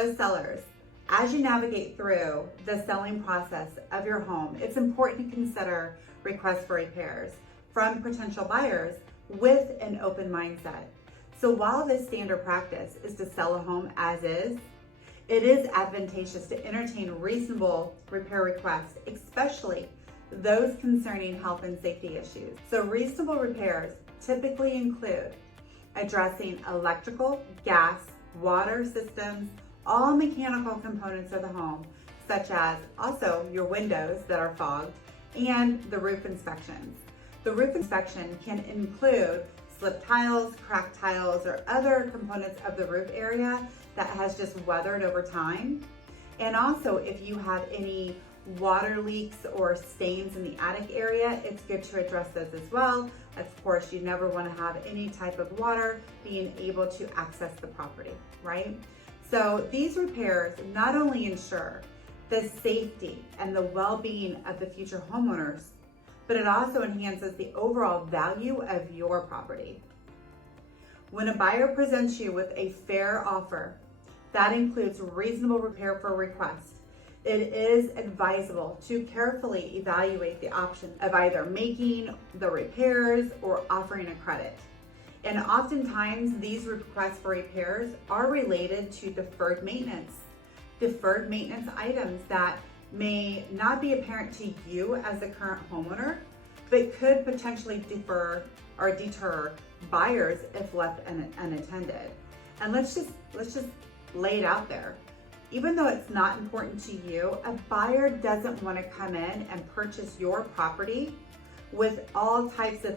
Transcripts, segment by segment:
Hello sellers. As you navigate through the selling process of your home, it's important to consider requests for repairs from potential buyers with an open mindset. So while this standard practice is to sell a home as is, it is advantageous to entertain reasonable repair requests, especially those concerning health and safety issues. So reasonable repairs typically include addressing electrical, gas, water systems, all mechanical components of the home, such as also your windows that are fogged and the roof inspections. The roof inspection can include slip tiles, cracked tiles, or other components of the roof area that has just weathered over time. And also if you have any water leaks or stains in the attic area, it's good to address those as well. Of course, you never want to have any type of water being able to access the property, right? So these repairs not only ensure the safety and the well-being of the future homeowners, but it also enhances the overall value of your property. When a buyer presents you with a fair offer that includes reasonable repair for request, it is advisable to carefully evaluate the option of either making the repairs or offering a credit. And oftentimes these requests for repairs are related to deferred maintenance items that may not be apparent to you as the current homeowner, but could potentially defer or deter buyers if left unattended. And let's just lay it out there. Even though it's not important to you, a buyer doesn't want to come in and purchase your property with all types of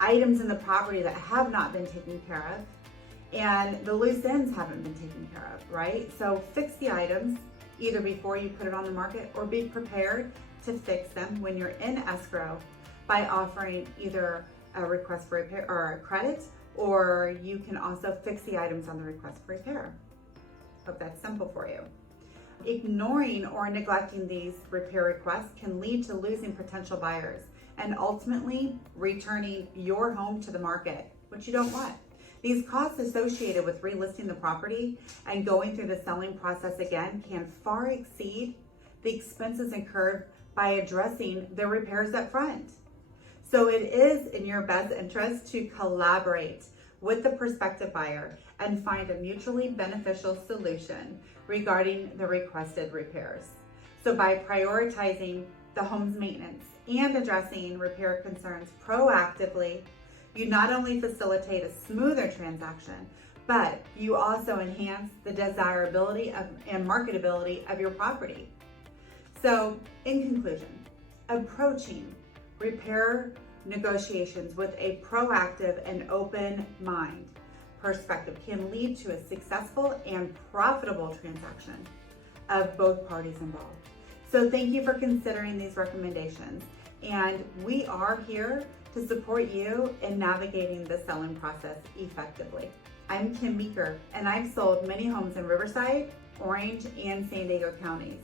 items in the property that have not been taken care of and the loose ends haven't been taken care of, right? So fix the items either before you put it on the market, or be prepared to fix them when you're in escrow by offering either a request for repair or a credit, or you can also fix the items on the request for repair. Hope that's simple for you. Ignoring or neglecting these repair requests can lead to losing potential buyers and ultimately returning your home to the market, which you don't want. These costs associated with relisting the property and going through the selling process again can far exceed the expenses incurred by addressing the repairs up front. So it is in your best interest to collaborate with the prospective buyer and find a mutually beneficial solution regarding the requested repairs. So by prioritizing the home's maintenance and addressing repair concerns proactively, you not only facilitate a smoother transaction, but you also enhance the desirability and marketability of your property. So in conclusion, approaching repair negotiations with a proactive and open mind perspective can lead to a successful and profitable transaction of both parties involved. So thank you for considering these recommendations, and we are here to support you in navigating the selling process effectively. I'm Kim Meeker, and I've sold many homes in Riverside, Orange, and San Diego counties.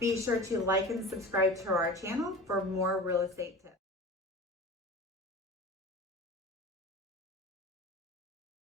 Be sure to like and subscribe to our channel for more real estate